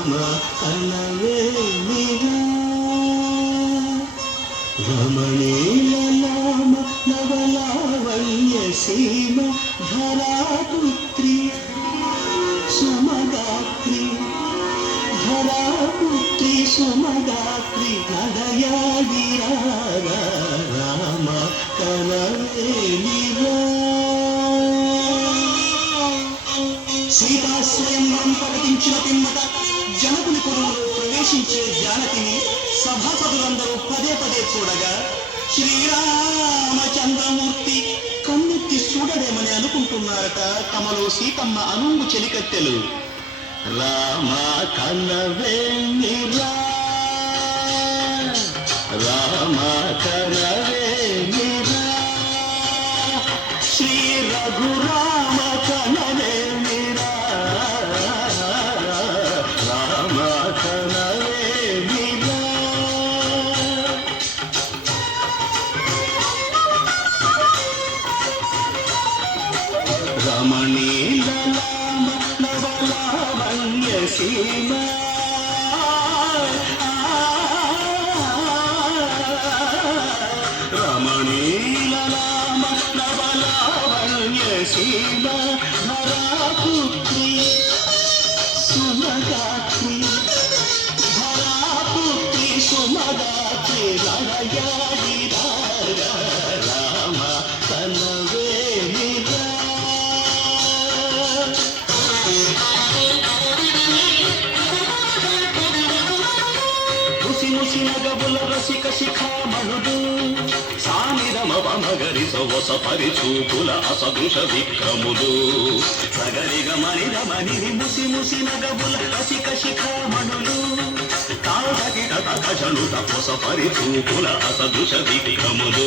రామ కనవేమిరా రమణీల నామ నవలావణ్య సీమ ధరాపుత్రి సుమగాత్రి ధరాపుత్రి సుమగాత్రి నడయాడి రామ కనవేమిరా సీతాశ్రయంలో ప్రకటించిన పిమ్మట జనకుని కొలువులో ప్రవేశించే జానకిని సభాసదులందరూ పదే పదే చూడగా శ్రీరామచంద్రమూర్తి కన్నెత్తి చూడడేమని అనుకుంటున్నారట తమలో సీతమ్మ అనుంగు చెలికత్తెలు. రామ కనవేమిరా రామ కనవేమిరా శ్రీ రఘురామ కనవేమిరా రామ కనవేమిరా రమణీల నవలావణ్య సీమ రమణీల నామ నవలావణ్య సీమ ధరాపుత్రి సుమగాత్రి ధరాపుత్రి సుమగాత్రి నడయాడి రామ కనవేమిరా ముసినగబుల రసిక శిఖామణుడు సానిరమ వమగరి సొవస పరిచూపుల అసదృశ విక్రములు సగరిగ మణిరమణి ముసినగబుల రసిక శిఖామణులు తాళగిట తకజను తపస పరిచూపుల అసదృశ విక్రములు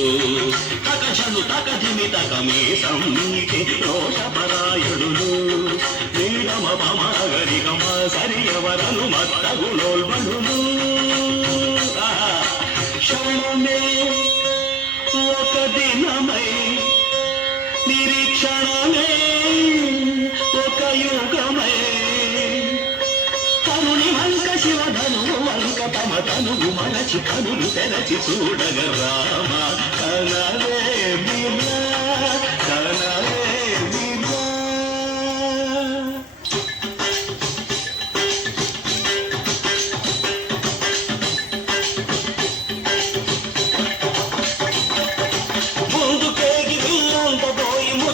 తకజను తకజిమి తకమే సమ్మీకి రోషపరాయుడులు నీలమ పమగరిగమ సరియవరను మత్తగులోల్బణులు క్షణమే ఒక దినమై నిరీక్షణమే ఒక యుగమై కరుని వంక శివధనువు వంక తమ తనువు మరచి కనులు తెరచి చూడగ రామ కనవేమిరా కనవేమిరా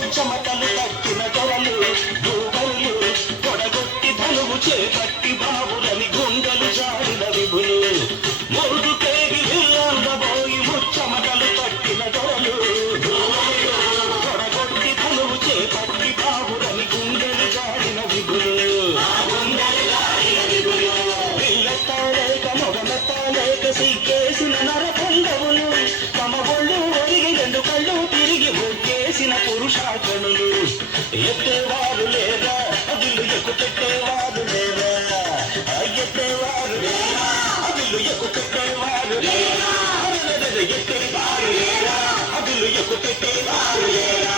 చెమటలు తక్కిన కొరలు దూగలు పొడగొట్టి ధనువు చేపట్టి బాబులని గుండెలు జాడిన విభులు మూడు కేగి అందబోయి ముచ్చమటలు తక్కిన కొరలు పొడగొట్టి ధనువు చేపట్టి బాబులని గుండెలు జాడిన విభులు పిల్లెత్తాలేక మొగమెత్తాలేక సిగ్గేసిన నరకండవులు తమ ఒళ్ళు ఒరిగి రెండు కళ్ళు తిరిగి ఒక్కేసిన పురుషాకణులు ఎత్తేవారు లేదా అదిలు ఎక్కు పెట్టేవారు లేదా ఎత్తేవారు లేదా అదిలు ఎక్కు పెట్టేవారు లేదా ఎత్తేవారు లేదా అదిలు ఎక్కు పెట్టేవారు లేదా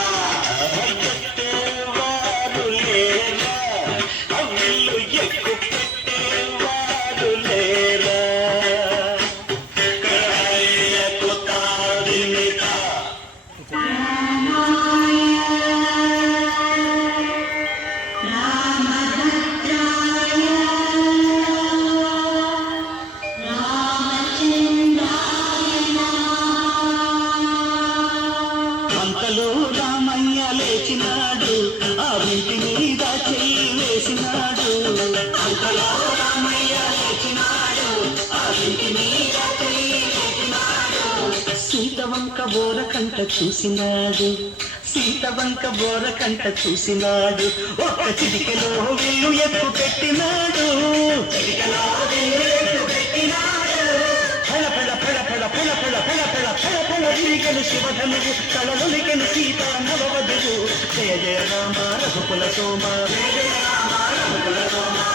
ఎత్తేవారు లేదా అదిలు ఎక్కు పెట్టేవారు లేదా అంతలో రామయ్య లేచినాడు ఆ ఇంటి మీద చెయ్యి వేసినాడు అంతలో రామయ్య లేచినాడు ఆ ఇంటి మీద చెయ్యి వేసినాడు సీతవంక బోరకంట చూసినాడు సీతవంక బోరకంట చూసినాడు ఒక్క చిటికెలో విల్లు ఎక్కు పెట్టినాడు చిటికెలో విల్లు ఎక్కు పెట్టినాడు ఫళ ఫళ ఫళ ఫళ ఫళ ఫళ ఫళ ఫళ ఫళ ఫళ విరిగలు శివధనువు కళలొలికెను సీతా నవవధువు జయ జయ రామ రఘుకుల సోమ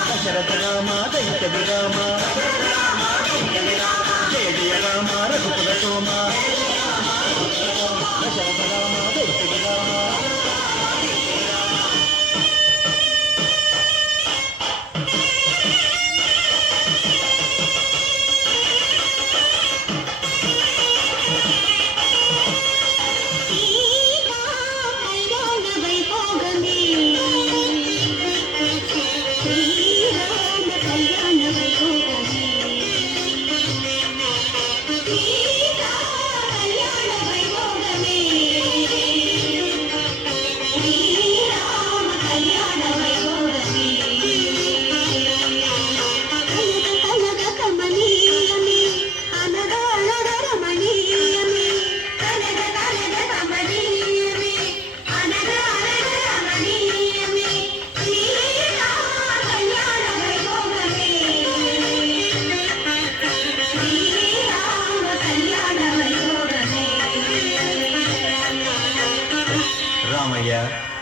దశరథ రామ దైత విరామ జయ జయ రామ రఘుకుల సోమ దశరథ రామ దైత విరామ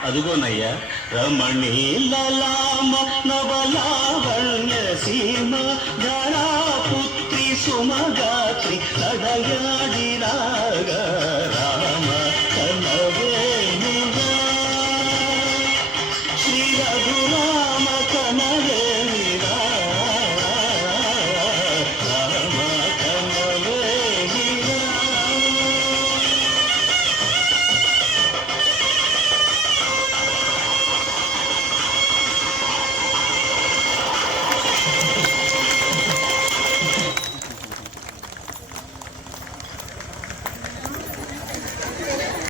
అదుగోనయ్యా రమణీ లలామ నవలావణ్య సీమ ధరాపుత్రి సుమగాత్రి నడయాడి